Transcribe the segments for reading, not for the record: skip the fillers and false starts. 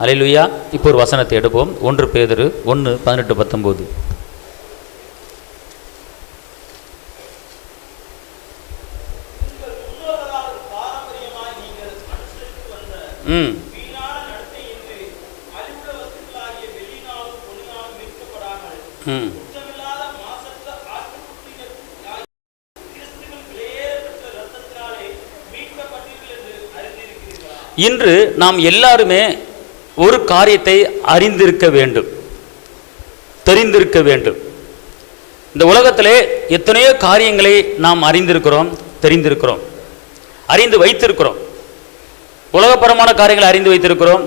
அல்லேலூயா. இப்போ ஒரு வசனத்தை எடுப்போம். 1 பேதுரு 1:18-19. இன்று நாம் எல்லாருமே ஒரு காரியத்தை அறிந்திருக்க வேண்டும், தெரிந்திருக்க வேண்டும். இந்த உலகத்திலே எத்தனையோ காரியங்களை நாம் அறிந்திருக்கிறோம், தெரிந்திருக்கிறோம், அறிந்து வைத்திருக்கிறோம். உலகப்பரமான காரியங்களை அறிந்து வைத்திருக்கிறோம்,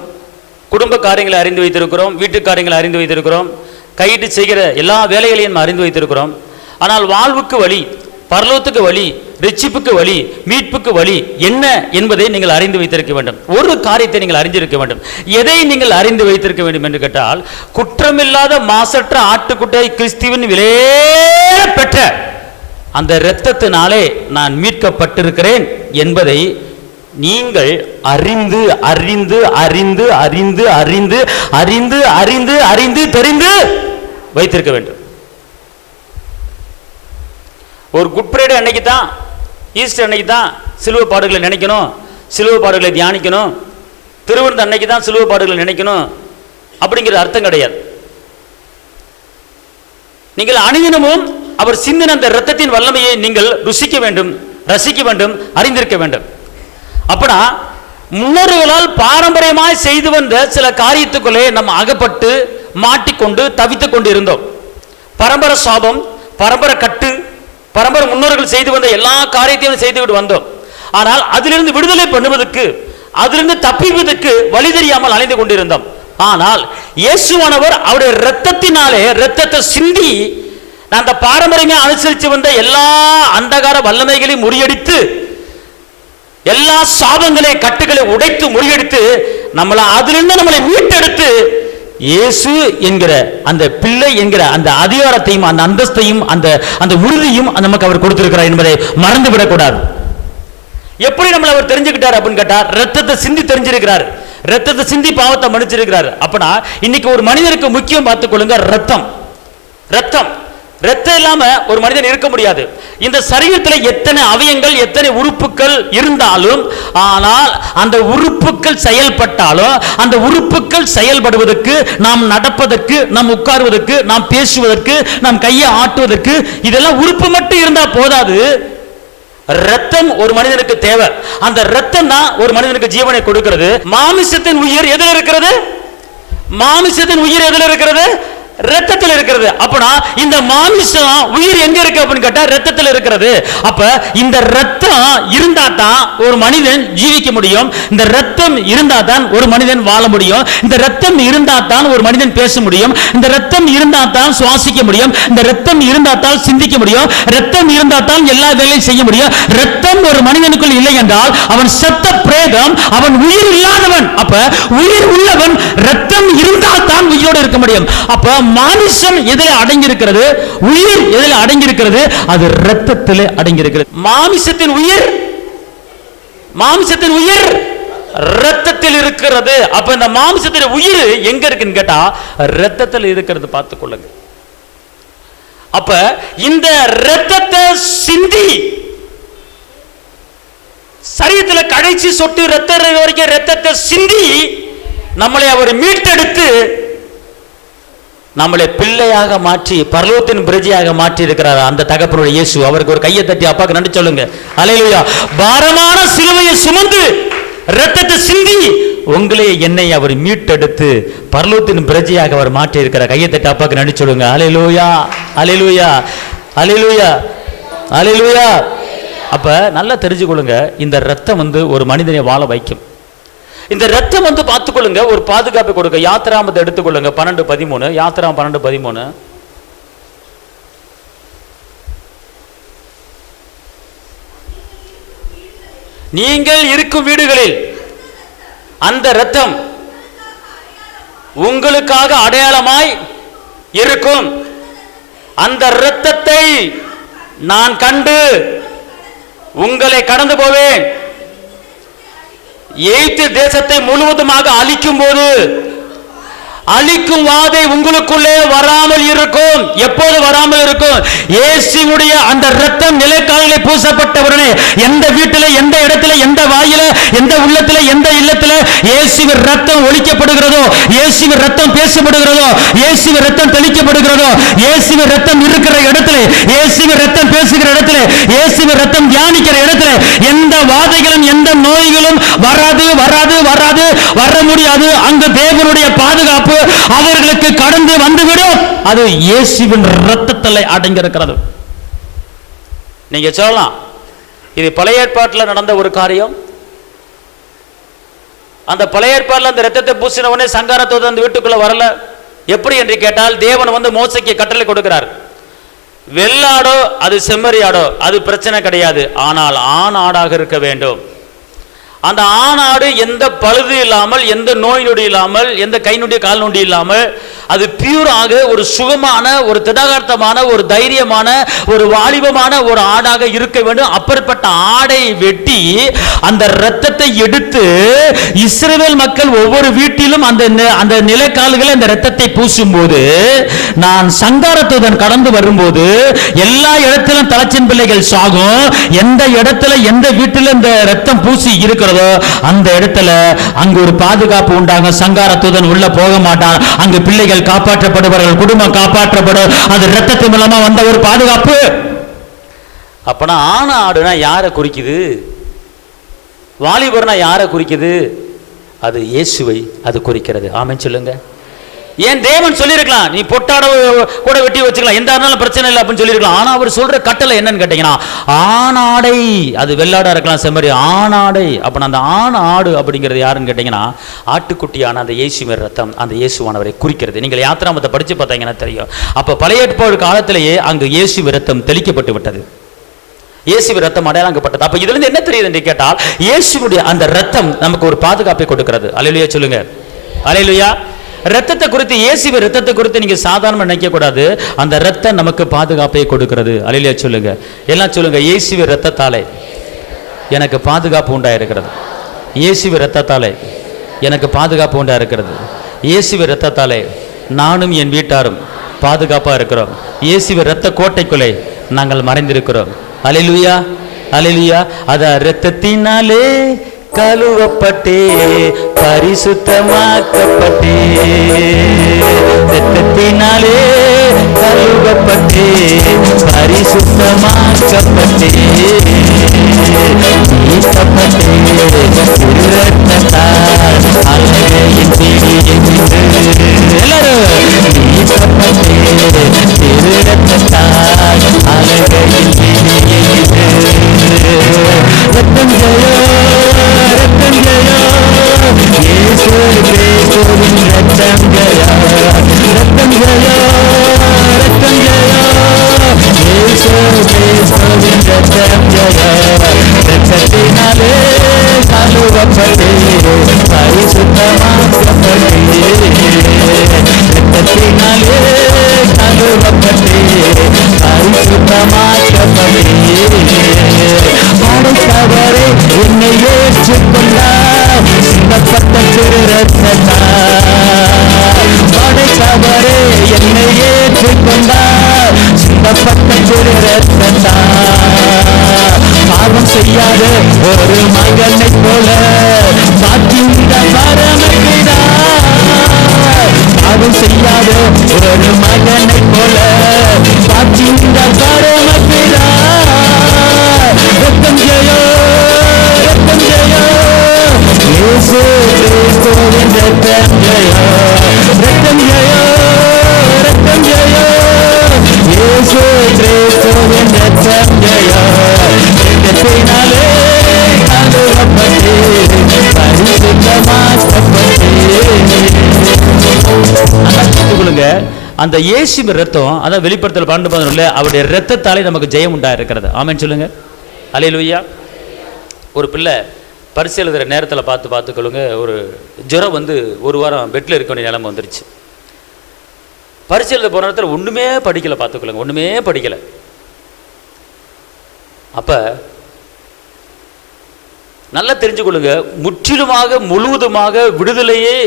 குடும்ப காரியங்களை அறிந்து வைத்திருக்கிறோம், வீட்டு காரியங்களை அறிந்து வைத்திருக்கிறோம், கையிட்டு செய்கிற எல்லா வேலைகளையும் அறிந்து வைத்திருக்கிறோம். ஆனால் வாழ்வுக்கு வழி, பரலோகத்துக்கு வழி, ரட்சிப்புக்கு வழி, மீட்புக்கு வழி என்ன என்பதை நீங்கள் அறிந்து வைத்திருக்க வேண்டும். ஒரு காரியத்தை நீங்கள் அறிந்திருக்க வேண்டும். எதை நீங்கள் அறிந்து வைத்திருக்க வேண்டும் என்று கேட்டால், குற்றமில்லாத மாசற்ற ஆட்டுக்குட்டை கிறிஸ்துவின் விலையேற பெற்ற அந்த இரத்தத்தினாலே நான் மீட்கப்பட்டிருக்கிறேன் என்பதை நீங்கள் அறிந்து அறிந்து அறிந்து அறிந்து அறிந்து அறிந்து அறிந்து அறிந்து தெரிந்து வைத்திருக்க வேண்டும். ஒரு குட் ஃப்ரைடே அன்னைக்கு தான், ஈஸ்டர் அன்னைக்கு தான் சிலுவை பாடுகளை நினைக்கணும், சிலுவை பாடுகளை தியானிக்கணும், திருவிருந்த அன்னைக்கு தான் சிலுவை பாடுகளை நினைக்கணும் அப்படிங்கிற அர்த்தம் கிடையாது. நீங்கள் அனுதினமும் அவர் சிந்தின அந்த இரத்தத்தின் வல்லமையை நீங்கள் ருசிக்க வேண்டும், ரசிக்க வேண்டும், அறிந்திருக்க வேண்டும். அப்பனா முன்னோர்களால் பாரம்பரியமாய் செய்து வந்த சில காரியத்துக்குள்ளே நம்ம அகப்பட்டு மாட்டிக்கொண்டு தவித்துக் கொண்டு இருந்தோம். பரம்பரை சாபம், பரம்பரை கட்டு, பரம்பரை முன்னோர்கள் செய்து வந்த எல்லா காரியத்தையும் செய்துவிட்டு வந்தோம். ஆனால் அதிலிருந்து விடுதலை பண்ணுவதற்கு, அதிலிருந்து தப்பிப்பதற்கு வழி தெரியாமல் அலைந்து கொண்டிருந்தோம். ஆனால் இயேசுவானவர் அவருடைய இரத்தத்தினாலே, இரத்தத்தை சிந்தி அந்த பாரம்பரியமே அனுசரித்து வந்த எல்லா அந்தகார வல்லமைகளையும் முறியடித்து, எல்லா சாபங்களை கட்டுகளை உடைத்து முறியடித்து அதிலிருந்து நம்மளை மீட்டெடுத்து இயேசு என்கிற அந்த பிள்ளை என்கிற அந்த அதிகாரத்தையும் அந்த அந்தஸ்தையும் அந்த உறுதியும் நமக்கு அவர் கொடுத்திருக்கிறார் என்பதை மறந்து விடக்கூடாது. எப்படி நம்மளை அவர் தெரிஞ்சுக்கிட்டார் அப்படின்னு கேட்டா, ரத்தத்தை சிந்தி தெரிஞ்சிருக்கிறார், ரத்தத்தை சிந்தி பாவத்தை மன்னிச்சிருக்கிறார். அப்பனா இன்னைக்கு ஒரு மனிதனுக்கு முக்கியம் பார்த்துக் கொள்ளுங்க, ரத்தம். ரத்தம் ரத்தம் இல்லாம ஒரு மனிதன் இருக்க முடியாது. இந்த சரீரத்தில் எத்தனை அவயங்கள், எத்தனை உறுப்புகள் இருந்தாலும், ஆனால் அந்த உறுப்புகள் செயல்பட்டாலும், அந்த உறுப்புகள் செயல்படுவதற்கு, நாம் நடப்பதற்கு, நாம் உட்காருவதற்கு, நாம் பேசுவதற்கு, நாம் கையை ஆட்டுவதற்கு, இதெல்லாம் உறுப்பு மட்டும் இருந்தா போதாது. ரத்தம் ஒரு மனிதனுக்கு தேவை. அந்த ரத்தம் தான் ஒரு மனிதனுக்கு ஜீவனை கொடுக்கிறது. மாமிசத்தின் உயிர் எதில் இருக்கிறது? மாமிசத்தின் உயிர் எதில் இருக்கிறது? ரத்தத்தில் இருக்கிறது. அப்பனா இந்த மாமிசம் உயிர் எங்க இருக்கு அப்படின்னு கேட்டா ரத்தத்தில் இருக்கிறது. அப்ப இந்த ரத்தம் இருந்தா தான் ஒரு மனிதன் ஜீவிக்க முடியும். இந்த ரத்தம் இருந்தா தான் ஒரு மனிதன் வாழ முடியும். இந்த ரத்தம் இருந்தா தான் ஒரு மனிதன் பேச முடியும். இந்த ரத்தம் இருந்தா தான் சுவாசிக்க முடியும். இந்த ரத்தம் இருந்தா தான் சிந்திக்க முடியும். ரத்தம் இருந்தா தான் எல்லா வேலையும் செய்ய முடியும். ரத்தம் ஒரு மனிதனுக்குள் இல்லை என்றால் அவன் செத்த பிரேதம், அவன் உயிர் இல்லாதவன். அப்ப உயிர் உள்ளவன் ரத்தம் இருந்தால் தான் உயிரோடு இருக்க முடியும். அப்ப மாமிசம் எதில் அடங்கியிருக்கிறது? உயிர் எதில் அடங்கியிருக்கிறது? அது இரத்தத்திலே அடங்கியிருக்கிறது. மாமிசத்தின் உயிர், மாமிசத்தின் உயிர் இரத்தத்தில் இருக்கிறது. அப்ப இந்த மாமிசத்தின் உயிர் எங்க இருக்குன்னு கேட்டா இரத்தத்தில் இருக்கிறது. பார்த்துக் கொள்ளுங்க. அப்ப இந்த இரத்தத்தை சிந்தி, சரீரத்தில் கடைசி சொட்டு ரத்த வரைக்கும் ரத்தத்தை சிந்தி நம்மளை அவர் மீட்டெடுத்து நம்மளை பிள்ளையாக மாற்றி பரலோகத்தின் பிரஜையாக மாற்றி இருக்கிறார் அந்த தகப்பனுடைய இயேசு. அவருக்கு ஒரு கையை தட்டி அப்பாக்கு நன்றி சொல்லுங்க. அல்லேலூயா. பாரமான சிலுவையை சுமந்து இரத்தத்தை சிந்தி உங்களே என்னை அவர் மீட்டெடுத்து பரலோகத்தின் பிரஜையாக அவர் மாற்றி இருக்கிறார். கையை தட்டி அப்பாக்கு நன்றி சொல்லுங்க. அல்லேலூயா, அல்லேலூயா, அல்லேலூயா, அல்லேலூயா. அப்ப நல்லா தெரிஞ்சுக்கொள்ளுங்க, இந்த இரத்தம் ஒரு மனிதனை வாழ வைக்கும். இந்த ரத்தம் பார்த்துக்கொள்ளுங்க, ஒரு பாதுகாப்பை கொடுக்க. யாத்திராமத்தை எடுத்துக்கொள்ளுங்க 12:13. யாத்திராம் 12:13. நீங்கள் இருக்கும் வீடுகளில் அந்த இரத்தம் உங்களுக்காக அடையாளமாய் இருக்கும். அந்த இரத்தத்தை நான் கண்டு உங்களை கடந்து போவேன். எகிப்து தேசத்தை முழுவதுமாக அழிக்கும் போது அழிக்கும் வாதை உங்களுக்குள்ளே வராமல் இருக்கும். எப்போது வராமல் இருக்கும்? இயேசுவுடைய அந்த இரத்தம் நிலைக்காலிலே பூசப்பட்டவுடனே எந்த வீட்டில, எந்த இடத்துல, எந்த வாயில, எந்த உள்ளத்துல, எந்த இல்லத்துல இயேசுவின் இரத்தம் ஒலிக்கப்படுகிறதோ, இயேசுவின் இரத்தம் பேசப்படுகிறதோ, இயேசுவின் இரத்தம் தெளிக்கப்படுகிறதோ, இயேசுவின் இரத்தம் இருக்கிற இடத்துல, இயேசுவின் இரத்தம் பேசுகிற இடத்துல, இயேசுவின் இரத்தம் தியானிக்கிற இடத்துல எந்த வாதைகளும் எந்த நோய்களும் வராது வராது வராது வர முடியாது. அங்கு தேவனுடைய பாதுகாப்பு அவர்களுக்கு கடந்து வந்துவிடும். அது இயேசுவின் இரத்தத்தில் அடங்கியிருக்கிறது. நீங்க சொல்லலாம், இது பழைய ஏற்பாட்டில் நடந்த ஒரு காரியம். அந்த பழைய ஏற்பாட்டில் அந்த இரத்தத்தை பூசின உடனே சங்காரத்தோடு அந்த வீட்டுக்குள்ள வரல. எப்படி என்று கேட்டால், தேவன் வந்து மோசைக்கு கட்டளை கொடுக்கிறார். வெள்ளாடோ அது செம்மறியாடோ அது பிரச்சனை கிடையாது, ஆனால் ஆண் ஆடாக இருக்க வேண்டும். அந்த ஆணாடு எந்த பழுது இல்லாமல், எந்த நோய் நொடி இல்லாமல், எந்த கை நொடி கால் நொடி இல்லாமல், அது பியூராக ஒரு சுகமான, ஒரு திடகார்த்தமான, ஒரு தைரியமான, ஒரு வாலிபமான ஒரு ஆடாக இருக்க வேண்டும். அப்படிப்பட்ட ஆடை வெட்டி அந்த இரத்தத்தை எடுத்து இஸ்ரவேல் மக்கள் ஒவ்வொரு வீட்டிலும் அந்த நிலைக்கால்களை அந்த இரத்தத்தை பூசும் போது, நான் சங்காரத்துடன் கடந்து வரும்போது எல்லா இடத்திலும் தலைச்சின் பிள்ளைகள் சாகும். எந்த இடத்துல எந்த வீட்டில் இந்த இரத்தம் பூசி இருக்கிற அந்த இடத்துல அங்கு ஒரு பாதுகாப்பு உண்டாக. சங்காரத்துடன் உள்ள போக மாட்டான். அங்கு பிள்ளைகள் காப்பாற்றப்படுவார்கள், குடும்பம் காப்பாற்றப்படும். அது இரத்தத்தின் மூலமா வந்த ஒரு பாதுகாப்பு. அப்பனா ஆண் ஆடுனா யாரை குறிக்குது? வாலிபர்னா யாரை குறிக்குது? அது இயேசுவை அது குறிக்கிறது. ஆமென் சொல்லுங்க. ஏன் தேவன் சொல்லியிருக்கலாம், நீ பொட்டாட கூட வெட்டி வச்சுக்கலாம், எந்த ஆனாலும் பிரச்சனை இல்லை அப்படின்னு சொல்லியிருக்கலாம். ஆனா அவர் சொல்ற கட்டளை என்னன்னு கேட்டீங்கன்னா, ஆணாடை, அது வெள்ளாடா இருக்கலாம், செம்மறி, ஆணாடை. அப்ப அந்த ஆண் ஆடு அப்படிங்கிறது யாருன்னு கேட்டீங்கன்னா, ஆட்டுக்குட்டியான அந்த இயேசுவின் ரத்தம், அந்த இயேசுவானவரை குறிக்கிறது. நீங்கள் யாத்திராமத்தை படிச்சு பார்த்தீங்கன்னா தெரியும். அப்ப பழைய ஏற்பாடு காலத்திலேயே அங்கு இயேசுவின் ரத்தம் தெளிக்கப்பட்டு விட்டது. இயேசுவின் ரத்தம் அடையாளப்பட்டது. அப்ப இதுல இருந்து என்ன தெரியுது என்று கேட்டால், இயேசுவுடைய அந்த ரத்தம் நமக்கு ஒரு பாதுகாப்பை கொடுக்கிறது. அல்லேலூயா சொல்லுங்க. அல்லேலூயா. ரத்தத்தை குறித்து, இயேசுவின் ரத்தத்தை குறித்து நீங்க சாதாரண நினைக்க கூடாது. அந்த ரத்தம் நமக்கு பாதுகாப்பை கொடுக்கிறது. அல்லேலூயா சொல்லுங்க. எல்லாம் சொல்லுங்க. இயேசுவின் ரத்தத்தாலே எனக்கு பாதுகாப்பு உண்டாயிருக்கிறது. இயேசுவின் ரத்தத்தாலே எனக்கு பாதுகாப்பு உண்டாயிருக்கிறது. இயேசுவின் ரத்தத்தாலே நானும் என் வீட்டாரும் பாதுகாப்பா இருக்கிறோம். இயேசுவின் ரத்த கோட்டைக்குள்ளே நாங்கள் மறைந்திருக்கிறோம். அல்லேலூயா. அல்லேலூயா. அத ரத்தத்தினாலே கழுவப்பட்டே பரிசுத்தமாக்கப்பட்டே, ரத்தத்தினாலே கழுவப்பட்டே பரிசுத்தமாக்கப்பட்டே, ஈட்டப்பட்டே திருரத்தத்தால் அழகையின் எல்லாரும் ஈட்டப்பட்டே திருரத்தத்தால் அழகையின் ரத்தம் ஜெயோ ரத்தம் ஜெயோ இயேசு கிறிஸ்துவின் ரத்தம் ஜெயோ ரத்தம் ஜெயோ ரத்தம் ஜெயோ இயேசு கிறிஸ்துவின் ரத்தம் ஜெயோ ரத்தத்தினாலே கழுவப்பட்டே பரிசுத்தமாக்கப்பட்டே, ரத்தத்தினாலே கழுவப்பட்டே பரிசுத்தமாக்கப்பட்டே. படைத்தவரே என்னை ஏற்றுக்கொண்டார் சிந்தப்பட்ட திரு ரத்தத்தால். படைத்தவரே என்னை ஏற்றுக்கொண்டார் சிந்தப்பட்ட திரு ரத்தத்தால். பாவம் செய்யாத ஒரு மகனை போல பாக்கியுண்ட பரமபிதா, பாவம் செய்யாத ஒரு மகனை போல பாக்கியுண்ட பரமபிதா. ரத்தம் ஜெயோ ரத்தம் ஜெயோ இயேசு கிறிஸ்துவின் ரத்தம் ஜெயோ ரத்தம் ஜெயோ ரத்தம் ஜெயோ இயேசு கிறிஸ்துவின் ரத்தம் ஜெயோ ரத்தத்தினாலே கழுவப்பட்டே பரிசுத்தமாக்கப்பட்டே. அந்த இயேசுவின் ரத்தம், அதான் வெளிப்படுத்தல் 12:11, அவருடைய ரத்தத்தாலே நமக்கு ஜெயம் உண்டா இருக்கிறது. ஆமென் சொல்லுங்க. அல்லேலூயா. ஒரு பிள்ளை பரிசு எழுதுகிற நேரத்தில் பார்த்துக்கொள்ளுங்க, ஒரு ஜுரம் வந்து ஒரு வாரம் பெட்டில் இருக்க வேண்டிய நிலைமை வந்துருச்சு. பரிசு எழுத போன நேரத்தில் ஒன்றுமே படிக்கலை, பார்த்துக்கொள்ளுங்க, ஒன்றுமே படிக்கலை. அப்போ நல்லா தெரிஞ்சுக்கொள்ளுங்க, முற்றிலுமாக முழுவதுமாக விடுதலையே,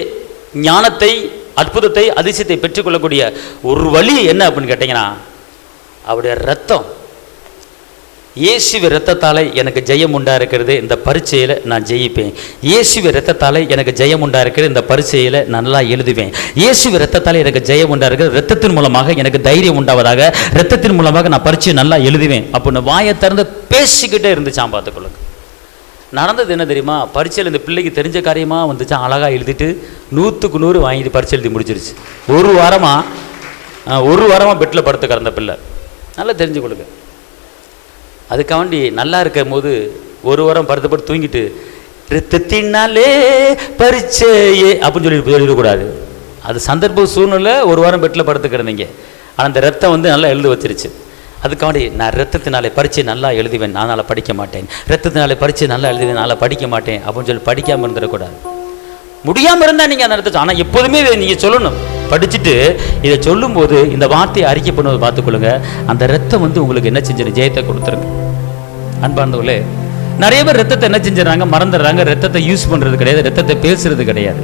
ஞானத்தை, அற்புதத்தை, அதிசயத்தை பெற்றுக்கொள்ளக்கூடிய ஒரு வழி என்ன அப்படின்னு கேட்டிங்கன்னா, அவருடைய ரத்தம். இயேசுவின் இரத்தத்தாலே எனக்கு ஜெயம் உண்டா இருக்கிறது, இந்த பரீட்சையில் நான் ஜெயிப்பேன். இயேசுவின் இரத்தத்தாலே எனக்கு ஜெயம் உண்டா இருக்கிறது, இந்த பரீட்சையில் நான் நல்லா எழுதுவேன். இயேசுவின் இரத்தத்தாலே எனக்கு ஜெயம் உண்டா இருக்கிறது, இரத்தத்தின் மூலமாக எனக்கு தைரியம் உண்டாவதாக, இரத்தத்தின் மூலமாக நான் பரீட்சையை நல்லா எழுதுவேன் அப்படின்னு வாயை திறந்து பேசிக்கிட்டே இருந்துச்சான். பார்த்துக்கொள்ளுங்க. நடந்தது என்ன தெரியுமா? பரீட்சையில் இந்த பிள்ளைக்கு தெரிஞ்ச காரியமாக வந்துச்சான். அழகாக எழுதிட்டு 100க்கு 100 வாங்கிட்டு பரீட்சை எழுதி முடிச்சிருச்சு. ஒரு வாரமாக பெட்டில் படுத்து கிடந்த பிள்ளை. நல்லா தெரிஞ்சுக்கொள்ளுங்க. அதுக்காண்டி நல்லா இருக்கும் போது ஒரு வாரம் படுத்து தூங்கிட்டு இரத்தத்தினாலே பரீட்சையே அப்படின்னு சொல்லிடக்கூடாது. அது சந்தர்ப்ப சூழ்நிலை. ஒரு வாரம் பெட்டில் படுத்து கிடந்தீங்க, ஆனால் அந்த ரத்தம் வந்து நல்லா எழுத வச்சிருச்சு. அதுக்காண்டி நான் ரத்தத்தினாலே பரீட்சை நல்லா எழுதுவேன், நான் நல்லா படிக்க மாட்டேன். ரத்தத்தினாலே பரீட்சை நல்லா எழுதுவேன், நல்லா படிக்க மாட்டேன் அப்படின்னு சொல்லி படிக்காமல் இருந்துடக்கூடாது. முடியாமல் இருந்தால் நீங்கள் அந்த இடத்துல, ஆனால் எப்போதுமே இதை நீங்கள் சொல்லணும். படிச்சுட்டு இதை சொல்லும்போது இந்த வார்த்தையை அறிக்கை பண்ணுவது பார்த்துக்கொள்ளுங்க. அந்த ரத்தம் வந்து உங்களுக்கு என்ன செஞ்சிடும்? ஜெயத்தை கொடுத்துருங்க. அன்பார்ந்தவர்களே, நிறைய பேர் ரத்தத்தை என்ன செஞ்சிடறாங்க? மறந்துடுறாங்க. ரத்தத்தை யூஸ் பண்ணுறது கிடையாது, ரத்தத்தை பேசுறது கிடையாது.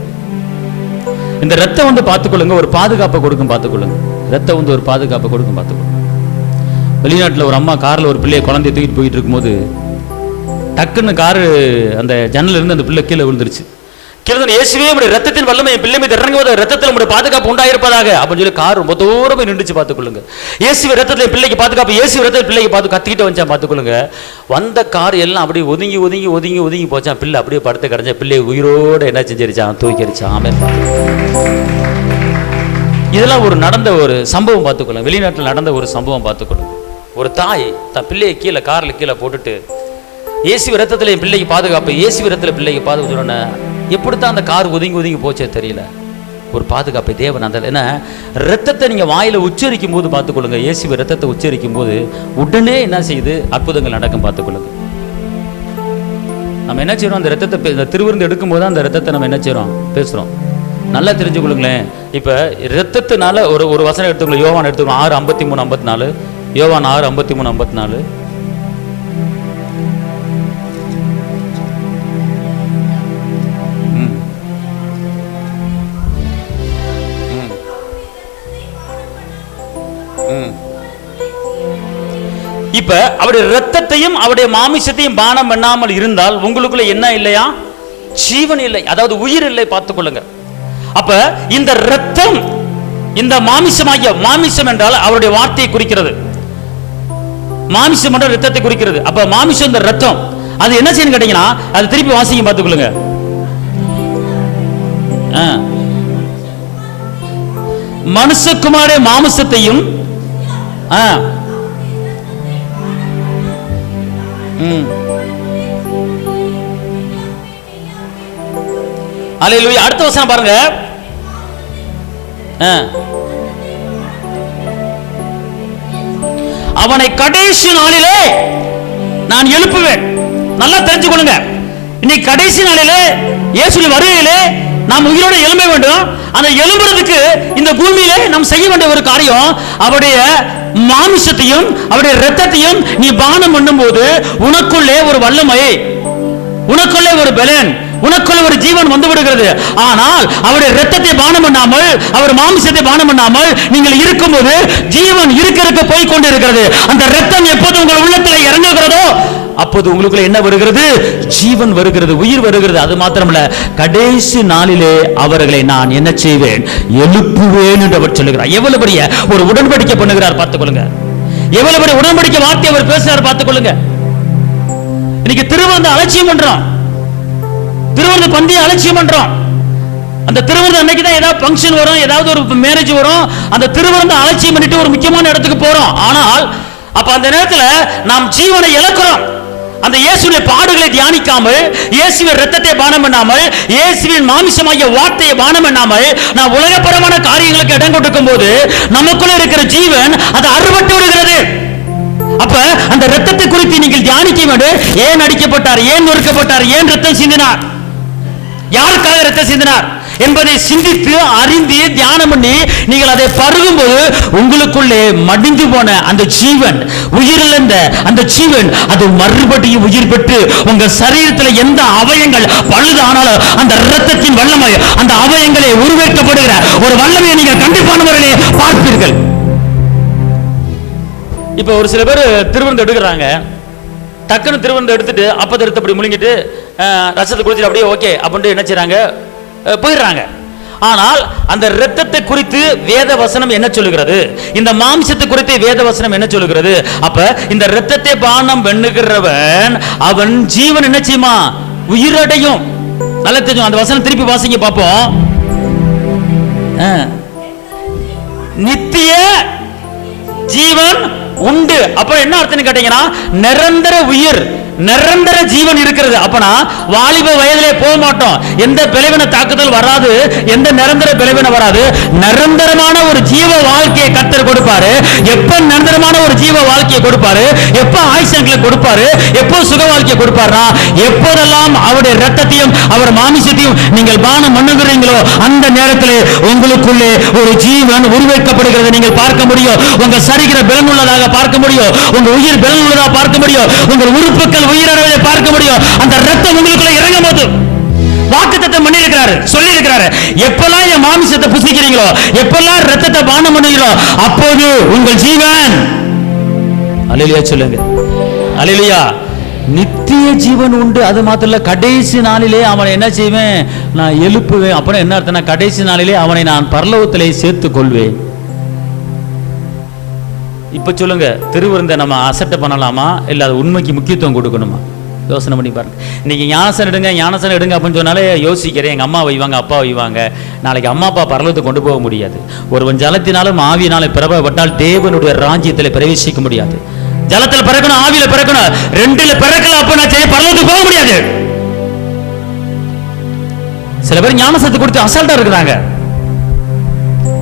இந்த ரத்தம் வந்து பார்த்துக்கொள்ளுங்க, ஒரு பாதுகாப்பை கொடுக்கும். பார்த்துக்கொள்ளுங்க, ரத்தம் வந்து ஒரு பாதுகாப்பை கொடுக்கும். பார்த்துக்கொள்ளுங்க. வெளிநாட்டில் ஒரு அம்மா காரில் ஒரு பிள்ளையை குழந்தைய தூக்கிட்டு போயிட்டு இருக்கும்போது டக்குன்னு காரு அந்த ஜன்னல் இருந்து அந்த பிள்ளை கீழே விழுந்துருச்சு. கீழே இயேசுவே உடைய ரத்தத்தின் வல்லமை என் பிள்ளை மீது இறங்குவது, ரத்தத்தில் உடைய பாதுகாப்பு உண்டாயிருப்பதாக அப்படின்னு சொல்லி கார் ரொம்ப தூரம் நின்றுச்சு. பார்த்துக்கொள்ளுங்க. இயேசுவே ரத்தத்தில் பிள்ளைக்கு பாதுகாப்பு, இயேசுவே ரத்தத்தில் பிள்ளைக்கு பார்த்து கத்திக்கிட்டு வச்சான். பார்த்துக்கொள்ளுங்க. வந்த கார் எல்லாம் அப்படியே ஒதுங்கி ஒதுங்கி ஒதுங்கி ஒதுங்கி போச்சான். பிள்ளை அப்படியே படுத்து கிடஞ்சா. பிள்ளை உயிரோடு என்ன செஞ்சிருச்சான்? தூக்கிருச்சான். ஆமென். இதெல்லாம் ஒரு நடந்த ஒரு சம்பவம். பார்த்துக்கொள்ளுங்க. வெளிநாட்டில் நடந்த ஒரு சம்பவம். பார்த்துக்கொள்ளுங்க. ஒரு தாய் தன் பிள்ளையை கீழே காரில் கீழே போட்டுட்டு இயேசுவே ரத்தத்தில் என் பிள்ளைக்கு பாதுகாப்பு, இயேசுவே ரத்தத்தில் பிள்ளைக்கு பாதுகாப்பு சொன்ன. எப்படித்தான் அந்த கார் ஒதுங்கி ஒதுங்கி போச்சே தெரியல. ஒரு பாதுகாப்பை தேவன் அந்த. ஏன்னா ரத்தத்தை நீங்கள் வாயில் உச்சரிக்கும் போது பார்த்துக்கொள்ளுங்க, இயேசுவே ரத்தத்தை உச்சரிக்கும் போது உடனே என்ன செய்யுது? அற்புதங்கள் நடக்கும். பார்த்துக்கொள்ளுங்க. நம்ம என்ன செய்யறோம்? அந்த ரத்தத்தை இந்த திருவிருந்து எடுக்கும் போது அந்த ரத்தத்தை நம்ம என்ன செய்யறோம்? பேசுகிறோம். நல்லா தெரிஞ்சுக்கொள்ளுங்களேன். இப்போ ரத்தத்தினால ஒரு வசனம் எடுத்துக்கொள்ள. யோவான் எடுத்துக்கணும் 6:53-54. யோவான் 6:53-54. இப்ப அவருடைய ரத்தத்தையும் அவருடைய மாமிசத்தையும் பானம் பண்ணாமல் இருந்தால் உங்களுக்குள்ள என்ன இல்லையா? ஜீவன் இல்லை, அதாவது உயிர் இல்லை. பார்த்துக்கொள்ளுங்க. அப்ப இந்த ரத்தம், இந்த மாமிசமாகிய, மாமிசம் என்றால் அவருடைய வார்த்தையை குறிக்கிறது. மாமிசம் என்ற ரத்தத்தை குறிக்கிறது. அப்ப மாமிசம் இந்த ரத்தம் அது என்ன செய்யணும் கேட்டீங்கன்னா, அது திருப்பி வாசிங்க. பார்த்துக்கொள்ளுங்க. மனுஷகுமாரே மாமிசத்தையும் அல்லேலூயா. அடுத்த வசனம் பாருங்க. அவனை கடைசி நாளிலே நான் எழுப்புவேன். நல்லா தெரிஞ்சுக்கொள்ளுங்க. இன்னைக்கு கடைசி நாளிலே இயேசுவின் வருகையிலே நாம் உயிரோடு எழும்ப வேண்டும். அந்த எழும்புறதுக்கு இந்த பூமியிலே நாம் செய்ய வேண்டிய ஒரு காரியம், அவருடைய மாமிசத்தையும் அவருடைய இரத்தத்தையும் நீ பானம் பண்ணும் போது உனக்குள்ளே ஒரு வல்லமை, உனக்குள்ளே ஒரு பலன், உனக்குள்ள ஒரு ஜீவன் வந்து விடுகிறது. ஆனால் அவருடைய இரத்தத்தை பானம் பண்ணாமல், அவர் மாமிசத்தை பானம் பண்ணாமல் நீங்கள் இருக்கும்போது ஜீவன் இருக்க போய் கொண்டு இருக்கிறது. அந்த இரத்தம் எப்போது உங்கள் உள்ளத்தில் இறங்குகிறதோ அப்போது உங்களுக்குள்ள என்ன வருகிறது? ஜீவன் வருகிறது, உயிர் வருகிறது. அது மாத்திரமல்ல, கடைசி நாளிலே அவர்களை நான் என்ன செய்வேன்? எழுப்புவேன் என்று அவர் சொல்லுகிறார். எவ்வளவு பெரிய ஒரு உடன்படிக்கை பண்ணுகிறார் பார்த்துக்கொள்ளுங்க. எவ்வளவு பெரிய உடன்படிக்கை வார்த்தை அவர் பேசுகிறார் பார்த்துக்கொள்ளுங்க. இன்னைக்கு திருவிருந்து அலட்சியம் பண்றோம், திருவிருந்து பந்தியை அலட்சியம் பண்றோம். அந்த திருவிருந்து அன்னைக்கு தான் ஏதாவது ஃபங்க்ஷன் வரும், ஏதாவது ஒரு மேரேஜ் வரும், அந்த திருவிருந்து அலட்சியம் பண்ணிட்டு ஒரு முக்கியமான இடத்துக்கு போறோம். ஆனால் அப்ப அந்த நேரத்தில் நாம் ஜீவனை இழக்கிறோம். அந்த இயேசுவின் பாடுகளை தியானிக்காமல், இயேசுவின் இரத்தத்தை பானம் பண்ணாமல், இயேசுவின் மாமிசமாகிய வார்த்தையை பானம் பண்ணாமல் நாம் உலகப்பரமான காரியங்களுக்கு இடம் கொடுக்கும் போது நமக்குள்ள இருக்கிற ஜீவன் அது அறுபட்டு விடுகிறது. அப்ப அந்த இரத்தத்தை குறித்து நீங்கள் தியானிக்க வேண்டும். ஏன் அடிக்கப்பட்டார், ஏன் நொறுக்கப்பட்டார், ஏன் இரத்தம் சிந்தினார், யாருக்காக இரத்தம் சிந்தினார் என்பதை சிந்தித்து அறிந்து தியானம் பண்ணி நீங்கள் அதை பருகும்போது உங்களுக்குள்ளே மடிந்து போன அந்த ஜீவன், உயிரிழந்த அந்த ஜீவன், அது மறுபடியும் உயிர் பெற்று உங்க சரீரத்தில் எந்த அவயங்கள் பழுதானாலும் அந்த இரத்தத்தின் வல்லமை அந்த அவயங்களை உருவேற்றப்படுகிற ஒரு வல்லமையை நீங்கள் கண்டிப்பான முறையிலே பார்ப்பீர்கள். இப்ப ஒரு சில பேர் திருவிருந்தம் எடுக்கிறாங்க, டக்குன்னு திருவிருந்தம் எடுத்துட்டு அப்பத்தை எடுத்து அப்படி முழுங்கிட்டு ரசத்தை குடிச்சிட்டு அப்படியே ஓகே அப்படின்ட்டு என்ன செய்றாங்க, போயிடுறாங்க. ஆனால் அந்த இரத்தத்தை குறித்து வேத வசனம் என்ன சொல்லுகிறது, இந்த மாம்சத்தை குறித்து வேத வசனம் என்ன சொல்லுகிறது? அப்ப இந்த இரத்தத்தை பானம் பண்ணுகிறவன் அவன் ஜீவன் என்ன செய்யுமா, உயிரடையும். நல்லா தெரியும், அந்த வசனம் திருப்பி வாசிங்க பார்ப்போம். நித்திய ஜீவன் உண்டு. அப்ப என்ன அர்த்தம் கேட்டீங்கன்னா, நிரந்தர உயிர், நிரந்தர ஜீவன் இருக்கிறது. அப்பனா வாலிப வயதிலே போக மாட்டோம், எந்த பிளவின தாக்குதல் வராது, எந்த நிரந்தர பிளவின வராது. நிரந்தரமான ஒரு ஜீவ வாழ்க்கையை கர்த்தர் கொடுப்பாரு. எப்ப நிரந்தரமான ஒரு ஜீவ வாழ்க்கையை கொடுப்பாரு, எப்ப ஆயுசங்களை கொடுப்பாரு, எப்போ சுக வாழ்க்கையை கொடுப்பாருனா, எப்போதெல்லாம் அவருடைய இரத்தத்தையும் அவர் மாமிசத்தையும் நீங்கள் பானம் பண்ணுகிறீங்களோ அந்த நேரத்தில் உங்களுக்குள்ளே ஒரு ஜீவன் உருவாக்கப்படுகிறது நீங்கள் பார்க்க முடியும். உங்க சரீர பலன் உள்ளதாக பார்க்க முடியும், உங்க உயிர் பலன் உள்ளதாக பார்க்க முடியும், உங்கள் உறுப்புகள் உயிரடைவதை பார்க்க முடியும். அந்த இரத்தம் உங்களுக்குள்ள இறங்கும் போது வாக்குத்தத்தம் பண்ணி இருக்கிறாரு, சொல்லி இருக்கிறாரு, எப்பெல்லாம் என் மாமிசத்தை புசிக்கிறீங்களோ, எப்பெல்லாம் இரத்தத்தை பானம் பண்ணுகிறீங்களோ அப்போது உங்கள் ஜீவன், அல்லேலூயா சொல்லுங்க, அல்லேலூயா, நித்திய ஜீவன் உண்டு. அது மாத்திரம் இல்ல, கடைசி நாளிலே அவனை என்ன செய்வேன், நான் எழுப்புவேன். அப்ப என்ன அர்த்தம்னா, கடைசி நாளிலே அவனை நான் பரலோகத்திலே சேர்த்துக் கொள்வேன். இப்ப சொல்லுங்க, திருவிருந்த நம்ம அசட்டை பண்ணலாமா, இல்ல அது உண்மைக்கு முக்கியத்துவம் கொடுக்கணுமா? யோசனை பண்ணி பாருங்க. இன்னைக்கு ஞானசனம் எடுங்க, ஞானசனம் எடுங்க அப்படின்னு சொன்னாலே யோசிக்கிறேன், எங்க அம்மா வைவாங்க, அப்பா வைவாங்க. நாளைக்கு அம்மா அப்பா பரலோகத்தை கொண்டு போக முடியாது. ஒருவன் ஜலத்தினாலும் ஆவியினாலும் பிறப்பட்டால் தேவனுடைய ராஜ்யத்தில் பிரவேசிக்க முடியாது. ஜலத்தில் பிறக்கணும், ஆவியில பிறக்கணும், ரெண்டுல பிறக்கல அப்ப நான் பரலோகத்துக்கு போக முடியாது. சில பேர் ஞானசனத்தை கொடுத்து அசால்ட்டா இருக்கிறாங்க,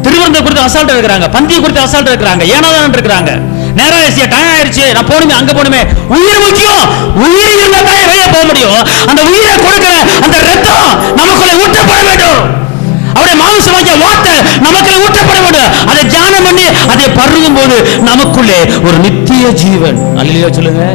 திருவிருந்த குறித்து அசால்ட்டா இருக்கிறாங்க, பந்தியை குறித்து அசால்ட்டா இருக்கிறாங்க, ஏனாதான் இருக்கிறாங்க. நேரம் ஆயிடுச்சு, டைம் ஆயிடுச்சு, நான் போகணுமே, அங்க போகணுமே. உயிர் முக்கியம், உயிர் இருந்தா தான் வெளியே போக முடியும். அந்த உயிரை கொடுக்கிற அந்த இரத்தம் நமக்குள்ள ஊற்றப்பட வேண்டும். அவருடைய மாம்சமாகிய வார்த்தை நமக்குள்ள ஊற்றப்பட வேண்டும். அதை தியானம் பண்ணி அதை பருகும் போது நமக்குள்ளே ஒரு நித்திய ஜீவன். அல்லேலூயா சொல்லுங்க.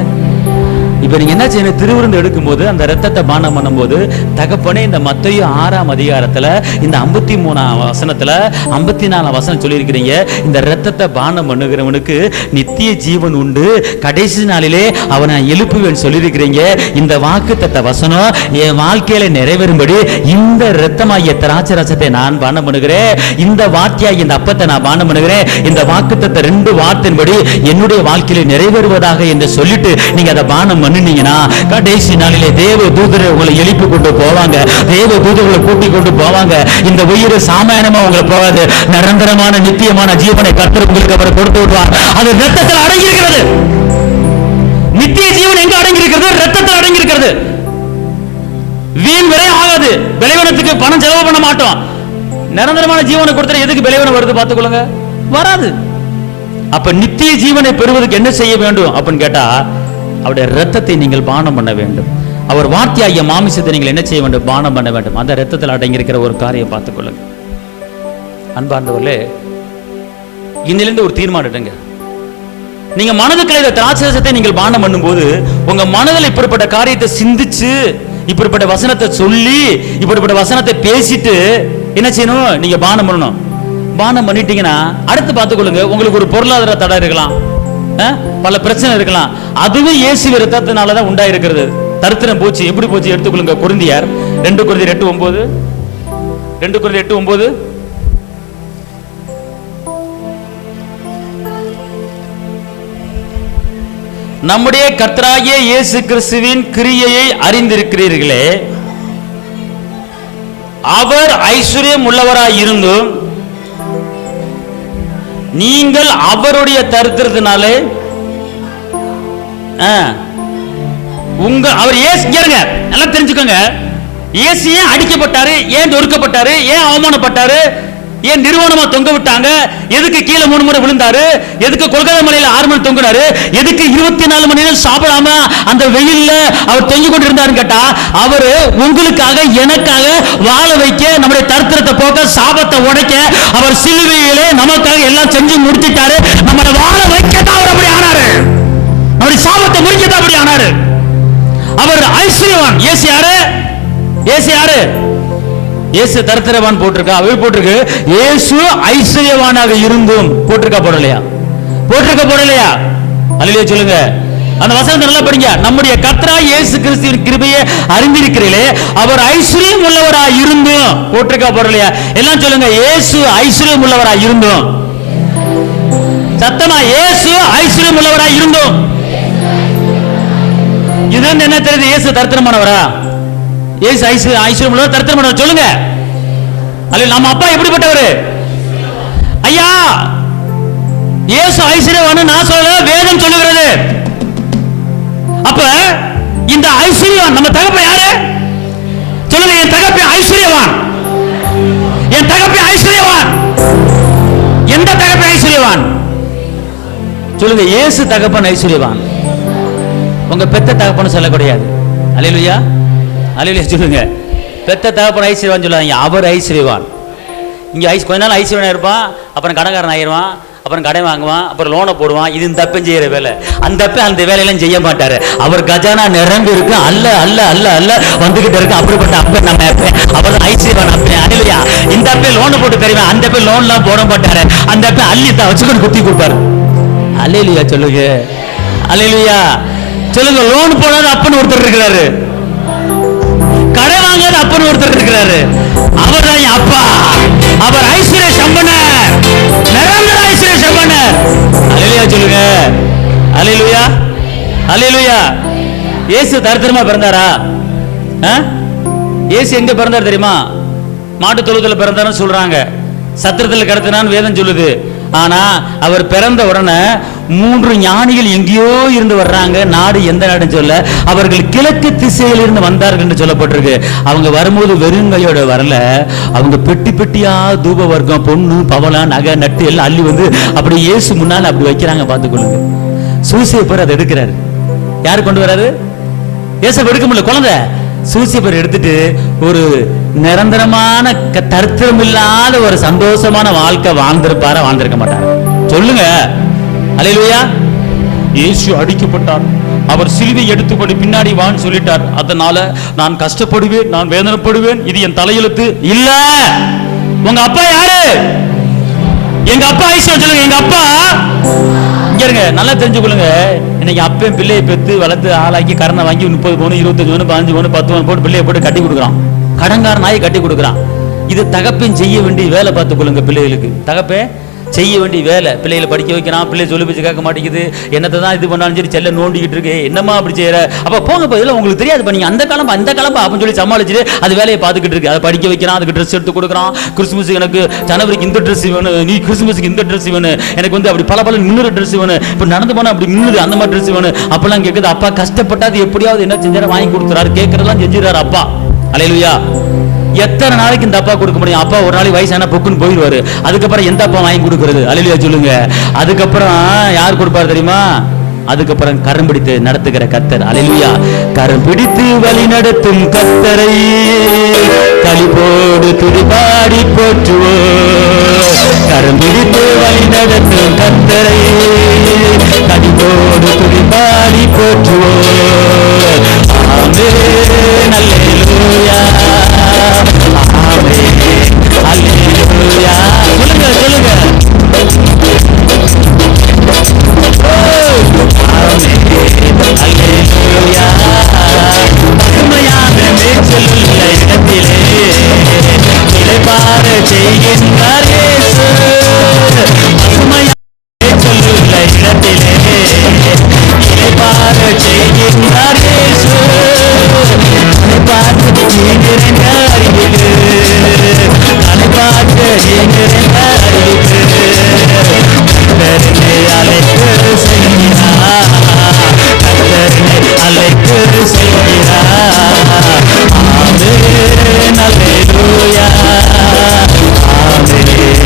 இப்ப நீங்க என்ன செய்யணும், திருவிருந்து எடுக்கும் போது அந்த ரத்தத்தை பானம் பண்ணும் போது, தகப்பனே இந்த மத்தேயு 6ஆம் அதிகாரத்துல இந்த 53ஆம் வசனத்துல 54ஆம் வசனம் சொல்லி இருக்கிறீங்க, இந்த ரத்தத்தை பானம் பண்ணுகிறவனுக்கு நித்திய ஜீவன் உண்டு, கடைசி நாளிலே அவனை எழுப்புவேன் சொல்லியிருக்கிறீங்க. இந்த வாக்குத்தத்த வசனம் என் வாழ்க்கையில நிறைவேறும்படி இந்த ரத்தமாகிய திராட்சை ரசத்தை நான் பானம் பண்ணுகிறேன், இந்த வார்த்தையாகிய இந்த அப்பத்தை நான் பானம் பண்ணுகிறேன், இந்த வாக்குத்தத்த 2 வார்த்தையின்படி என்னுடைய வாழ்க்கையில நிறைவேறுவதாக என்று சொல்லிட்டு நீங்க அதை பானம் பண்ணினீங்கன்னா, கடைசி நாளிலே தேவ தூதரை உங்களை எழுப்பி கொண்டு போவாங்க, தேவ தூதர்களை கூட்டி கொண்டு போவாங்க. இந்த உயிர் சாமானியமா உங்களை போகாது, நிரந்தரமான நித்தியமான ஜீவனை கர்த்தர் உங்களுக்கு அவர் கொடுத்து விடுவார். அது இரத்தத்தில் அடங்கி இருக்கிறது. நித்திய ஜீவன் எங்க அடங்கி இருக்கிறது? இரத்தத்தில் அடங்கி இருக்கிறது. வீண் விரை ஆகாது, விளைவனத்துக்கு பணம் செலவு பண்ண மாட்டோம். நிரந்தரமான ஜீவனை கொடுத்தா எதுக்கு விளைவனம் வருது பார்த்துக்கொள்ளுங்க, வராது. அப்ப நித்திய ஜீவனை பெறுவதற்கு என்ன செய்ய வேண்டும் அப்படின்னு கேட்டா, அவருடைய இரத்தத்தை நீங்கள் பானம் பண்ண வேண்டும். அவர் வார்த்தையாகிய மாமிசத்தை நீங்கள் என்ன செய்ய வேண்டும், பானம் பண்ண வேண்டும். அந்த இரத்தத்தில் அடங்கியிருக்கிற ஒரு காரியம் பார்த்துக் கொள்ளுங்க. அன்பார்ந்தவர்களே, இன்னிலிருந்து ஒரு தீர்மானம் எடுங்க. நீங்க மனதுக்குள்ள இந்த திராட்சரசத்தை நீங்கள் பானம் பண்ணும்போது உங்க மனதில் இப்படிப்பட்ட காரியத்தை சிந்திச்சு, இப்படிப்பட்ட வசனத்தை சொல்லி, இப்படிப்பட்ட வசனத்தை பேசிட்டு என்ன செய்யணும், நீங்க பானம் பண்ணணும். பானம் பண்ணிட்டீங்கன்னா அடுத்து பார்த்துக்கொள்ளுங்க, உங்களுக்கு ஒரு பொருளாதார தடை இருக்கலாம், பல பிரச்சனை இருக்கலாம், அதுவும் இயேசு இரத்தத்தினாலதான் உண்டாயிருக்கிறது. தரித்திரம் போச்சு, எப்படி போச்சு எடுத்துக்கொள்ளுங்க. கொரிந்தியர் 2 கொரிந்தியர் 8:9, 2 கொரிந்தியர் 8:9, நம்முடைய கர்த்தராகிய இயேசு கிறிஸ்துவின் கிரியையை அறிந்திருக்கிறீர்களே, அவர் ஐஸ்வர்யம் உள்ளவராய் இருந்தும் நீங்கள் அவருடைய தரித்திரத்தினாலே அவர் நல்லா தெரிஞ்சுக்கோங்க. இயேசு ஏன் அடிக்கப்பட்டாரு, ஏன் நொறுக்கப்பட்டாரு, ஏன் அவமானப்பட்டாரு, ஏன் நிர்வாணமா தொங்க விட்டாங்க? எதுக்கு கீழே 3 முறை விழுந்தாரு? எதுக்கு கொல்கத்தா மலையில 6 மணி தொங்கினாரு? எதுக்கு 24 மணி நேரம் சாப்பிடாம அந்த வெயில்ல அவர் தொங்கி கொண்டு இருந்தாருன்னு கேட்டா, அவரு உங்களுக்காக எனக்காக வாழ வைக்க, நம்முடைய தரித்திரத்தை போக்க, சாபத்தை உடைக்க, அவர் சிலுவையிலே நமக்காக எல்லாம் செஞ்சு முடிச்சிட்டாரு. நம்மளை வாழ வைக்கத்தான் அவர் அப்படி ஆனாரு. நம்முடைய சாபத்தை முடிக்கத்தான் அப்படி ஆனாரு. அவர் ஐஸ்வர்யவான். இயேசு யாரு? இயேசு யாரு? இயேசு தரித்திரவான் போட்டிருக்கா? அவை போட்டிருக்கு. இயேசு ஐஸ்வர்யவானாக இருந்தும் போட்டிருக்கா போடலையா? போட்டிருக்க போடலையா? அல்லேலூயா சொல்லுங்க. அந்த வசனத்தை நல்லா படிங்க. நம்முடைய கர்த்தராகிய இயேசு கிறிஸ்துவின் கிருபையை அறிந்திருக்கிறீர்களே, அவர் ஐஸ்வர்யம் உள்ளவராய் இருந்தும் போட்டிருக்கா போடலையா? எல்லாம் சொல்லுங்க. இயேசு ஐஸ்வர்யம் உள்ளவராய் இருந்தும். சத்தமா, இயேசு ஐஸ்வர்யம் உள்ளவராய் இருந்தும். இது என்ன தெரியுது? இயேசு தரித்திரமானவரா? இயேசு ஐஸ்வர்யம் உள்ளவர், தரித்திரமானவர். சொல்லுங்க. அல்ல, நம்ம அப்பா எப்படிப்பட்டவர்? ஐயா, இயேசு ஐஸ்வர்யவான் நான் சொல்ல, வேதம் சொல்லுகிறது. அப்ப இந்த ஐஸ்வர்யவான் நம்ம தகப்பன் யாரு? சொல்லுங்க. என் தகப்பன் ஐஸ்வர்யவான். என் தகப்பன் ஐஸ்வர்யவான். எந்த தகப்பன் ஐஸ்வர்யவான்? சொல்லுங்க. இயேசு தகப்பன் ஐஸ்வர்யவான். உங்க பெத்த தகப்பன் சொல்லக்கூடாது. அல்லேலூயா, அல்லேலூயா சொல்லுங்க. பெத்த தகப்பன் ஐஸ்வர்யவான் சொல்லாதீங்க. அவர் ஐஸ்வர்யவான். இங்க கொஞ்ச நாள் ஐஸ்வர்யவான் இருப்பான், அப்புறம் கடன்காரன் ஆயிடுவான், அப்புறம் கடை வாங்குவான், அப்புறம் லோனை போடுவான். இது இந்த அப்பன் செய்யற வேலை. அந்த வேலையெல்லாம் செய்ய மாட்டாரு. அவர் கஜானா நிரம்பி இருக்கு. அல்ல அல்ல அல்ல அல்ல வந்துகிட்டு இருக்கு. அப்படிப்பட்ட அப்பன் நம்ம அப்பன். அவர் ஐஸ்வர்யவான் அப்பன். அல்லேலூயா. இந்த அப்பன் லோனை போட்டு தெரியுமா? அந்த அப்பன் லோன்லாம் போட மாட்டாரு. அந்த அப்பன் அள்ளி வச்சுக்கொண்டு குத்தி கொடுப்பாரு. அல்லேலூயா சொல்லுங்க. அல்லேலூயா சொல்லுங்க. லோன் போடாத அப்பன் ஒருத்தர் இருக்கிறாரு. கடை வாங்காத அப்பன் ஒருத்தர் இருக்கிறாரு. அவர் தான் அப்பா. அவர் ஐஸ்வர்ய சம்பனர், நிரந்தர ஐஸ்வர்ய சம்பனர். அல்லேலூயா சொல்லுங்க. அல்லேலூயா, அல்லேலூயா. இயேசு தரித்திரமா பிறந்தாரா? இயேசு எங்க பிறந்தார் தெரியுமா? மாட்டு தொழுத்துல பிறந்தாருன்னு சொல்றாங்க. சத்திரத்தில் கடத்தினான்னு வேதம் சொல்லுது. ஆனா அவர் பிறந்த உடனே 3 ஞானிகள் எங்கேயோ இருந்து வர்றாங்க. நாடு எந்த நாடுன்னு சொல்ல, அவர்கள் கிழக்கு திசையில் இருந்து வந்தார்கள் என்று சொல்லப்பட்டிருக்கு. அவங்க வரும்போது வெறுங்கையோட வரல. அவங்க பெட்டி பெட்டியா தூப வர்க்கம், பொண்ணு, பவளம், நகை, நட்டு எல்லாம் அள்ளி வந்து அப்படி இயேசு முன்னால அப்படி வைக்கிறாங்க. பார்த்துக்கொள்ளுங்க. சூசேப்பர் அதை எடுக்கிறாரு. யாரு கொண்டு வராரு? இயேசு எடுக்க முடியல. குழந்தை சூசேப்பர் எடுத்துட்டு ஒரு நிரந்தரமான தரித்திரம் இல்லாத ஒரு சந்தோஷமான வாழ்க்கை வாழ்ந்திருப்பாரா? வாழ்ந்திருக்க மாட்டார். சொல்லுங்க. அல்லேலூயா. இயேசு அடிக்கப்பட்டார். அவர் சிலுவை எடுத்துக்கொண்டு பின்னாடி வான்னு சொல்லிட்டார். அதனால நான் கஷ்டப்படுவேன், நான் வேதனைப்படுவேன், இது என் தலையெழுத்து இல்ல. உங்க அப்பா யாரு? எங்க அப்பா ஐஸ்வர்யம். சொல்லுங்க. எங்க அப்பா இங்க இருங்க. நல்லா தெரிஞ்சுக்கொள்ளுங்க. இன்னைக்கு அப்பன் பிள்ளையை பெற்று வளர்த்து ஆளாக்கி கடனை வாங்கி 30 பவுன், 25 பவுன், 15 பவுன், 10 பவுன் போட்டு பிள்ளையை போட்டு கட்டி கொடுக்குறான். கடன்காரன் ஆகி கட்டி கொடுக்குறான். இது தகப்பன் செய்ய வேண்டிய வேலை. பார்த்துக்கொள்ளுங்க. பிள்ளைகளுக்கு தகப்பன் செய்ய வேண்டிய வேலை. பிள்ளைகளை படிக்க வைக்கிறான். பிள்ளை சொல்லி பேச்சு கேட்க மாட்டேங்குது. என்னத்தை தான் இது பண்ணாலும் சரி செல்ல நோண்டிக்கிட்டு இருக்கு. என்னம்மா அப்படி செய்யற? அப்ப போங்க பதில் உங்களுக்கு தெரியாது. பண்ணீங்க அந்த காலம் அப்படின்னு சொல்லி சமாளிச்சுட்டு அது வேலையை பார்த்துக்கிட்டு இருக்கு. அதை படிக்க வைக்கிறான். அதுக்கு ட்ரெஸ் எடுத்து கொடுக்குறான். கிறிஸ்துமஸுக்கு எனக்கு ஜனவரிக்கு இந்த ட்ரெஸ் வேணும், நீ கிறிஸ்துமஸுக்கு இந்த ட்ரெஸ் வேணும், எனக்கு வந்து அப்படி பல மின்னுற ட்ரெஸ் வேணும், இப்போ நடந்து போனா அப்படி மின்னுது அந்த மாதிரி ட்ரெஸ் வேணும் அப்பெல்லாம் கேட்குது. அப்பா கஷ்டப்பட்டாது எப்படியாவது என்ன செஞ்சாரு வாங்கி கொடுத்துறாரு. கேட்கறதெல்லாம் செஞ்சிடறாரு அப்பா. அல்லேலூயா. எத்தனை நாளைக்கு இந்த அப்பா கொடுக்க முடியும்? அப்பா ஒரு நாளைக்கு வயசான பொக்குன்னு போயிடுவாரு. அதுக்கப்புறம் எந்த அப்பா வாங்கி கொடுக்கறது? அல்லேலூயா சொல்லுங்க. அதுக்கப்புறம் யார் கொடுப்பாரு தெரியுமா? அதுக்கப்புறம் கரம் பிடித்து நடத்துகிற கர்த்தர். அல்லேலூயா. கரம் பிடித்து வழி நடத்தும் கர்த்தரை களிப்போடு துதிபாடி போற்றுவோம். கரம் பிடித்து வழி நடத்தும் கர்த்தரை களிப்போடு துதிபாடி போற்றுவோம். ஆமென். அல்லேலூயா. அல்லேலூயா. சொல்லுங்க சொல்லுங்க. அல்லேலூயா. பசுமையான மேய்ச்சலுள்ள இடத்திலே இளைப்பாற செய்கின்றார் இயேசு. பசுமையான மேய்ச்சலுள்ள இடத்திலே இளைப்பாற செய்கின்றார் இயேசு. பார்த்து அறிவிக்கு கர்த்தரனை அழைத்து செல்கிறார். கர்த்தரனை அழைத்து செல்கிறார். ஆமென். அல்லேலூயா. ஆமென்.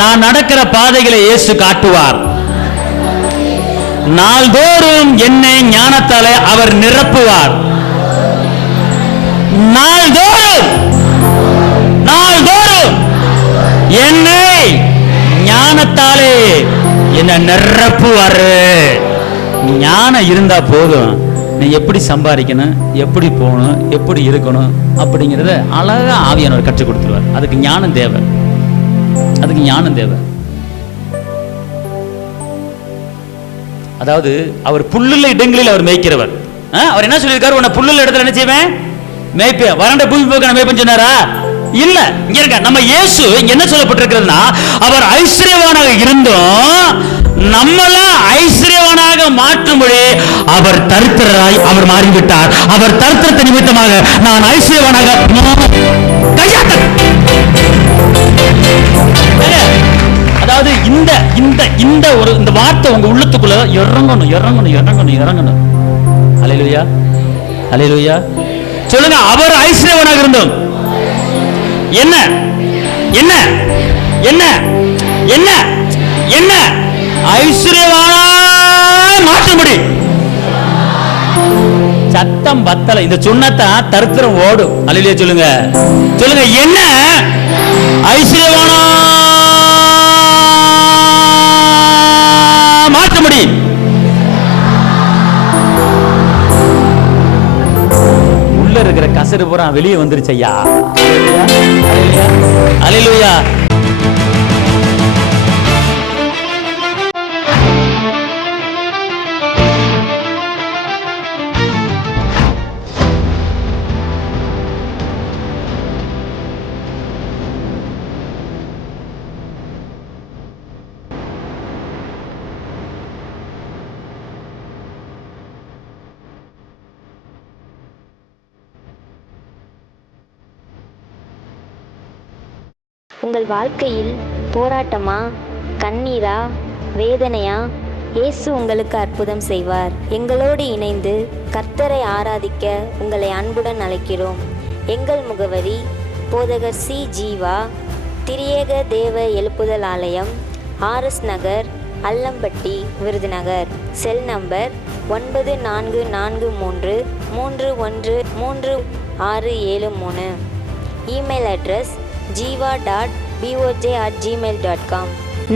நான் நடக்கிற பாதைகளை இயேசு காட்டுவார். நாள்தோறும் என்னை ஞானத்தாலே அவர் நிரப்புவார். நாள்தோறும் என்னை ஞானத்தாலே என்ன நிரப்புவாரு. ஞானம் இருந்தா போதும், நீ எப்படி சம்பாதிக்கணும், எப்படி போகணும், எப்படி இருக்கணும் அப்படிங்கிறத அழகா ஆவியானவர் கற்றுக் கொடுத்துருவார். அதுக்கு ஞானம் தேவை, அதுக்கு ஞானம் தேவை. அதாவது அவர் புல்லுள்ள இடங்களில் அவர் மேய்க்கிறவர். அவர் என்ன சொல்லியிருக்காரு? உன்னை புல்லுள்ள இடத்துல என்ன செய்வேன்? மேய்ப்பேன். வறண்ட பூமி போக்க மேய்ப்பேன்னு சொன்னாரா? இல்ல. இங்க இருக்க நம்ம இயேசு என்ன சொல்லப்பட்டிருக்கிறதுனா, அவர் ஐஸ்வர்யவானாக இருந்தும் நம்மள ஐஸ்வர்யவானாக மாற்றும்படி அவர் தரித்திரராய் அவர் மாறிவிட்டார். அவர் தரித்திரத்தை நிமித்தமாக நான் ஐஸ்வர்யவானாக அதாவது இந்த இந்த இந்த ஒரு இந்த வார்த்தை உங்க உள்ளத்துக்குள்ள இறங்கணும் இறங்கணும் இறங்கணும் இறங்கணும். அல்லேலூயா அல்லேலூயா சொல்லுங்க. அவர் ஐஸ்வர்யவானாக இருந்தோம். என்ன என்ன என்ன என்ன என்ன ஐஸ்வர்யவானா மாற்றும்படி சத்தம் பத்தல. இந்த சொன்னதான் தரித்திரம் ஓடும். அல்லேலூயா சொல்லுங்க சொல்லுங்க. என்ன ஐஸ்வர்யவானா மாற்ற முடியும்? உள்ள இருக்கிற கசடு பூரா வெளியே வந்துருச்சு ஐயா. அல்லேலூயா. உங்கள் வாழ்க்கையில் போராட்டமா, கண்ணீரா, வேதனையா? இயேசு உங்களுக்கு அற்புதம் செய்வார். எங்களோடு இணைந்து கர்த்தரை ஆராதிக்க உங்களை அன்புடன் அழைக்கிறோம். எங்கள் முகவரி: போதகர் சி. ஜீவா, திரியேக தேவ எழுப்புதல் ஆலயம், RS Nagar, Allampatti, Virudhunagar. Cell number 9443313673. Email address jiva.boj@gmail.com.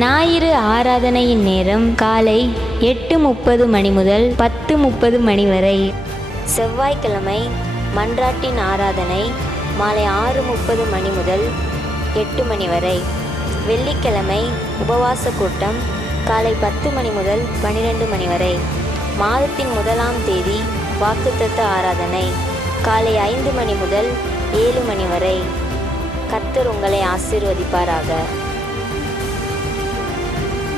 ஞாயிறு ஆராதனையின் நேரம் காலை 8:30 மணி முதல் 10:30 மணி வரை. செவ்வாய்க்கிழமை மன்றாட்டின் ஆராதனை மாலை 6:30 மணி முதல் 8 மணி வரை. வெள்ளிக்கிழமை உபவாச கூட்டம் காலை 10 மணி முதல் 12 மணி வரை. மாதத்தின் 1ஆம் தேதி வாக்குத்தத்த ஆராதனை காலை 5 மணி முதல் 7 மணி வரை. கர்த்தர் உங்களை ஆசீர்வதிப்பாராக.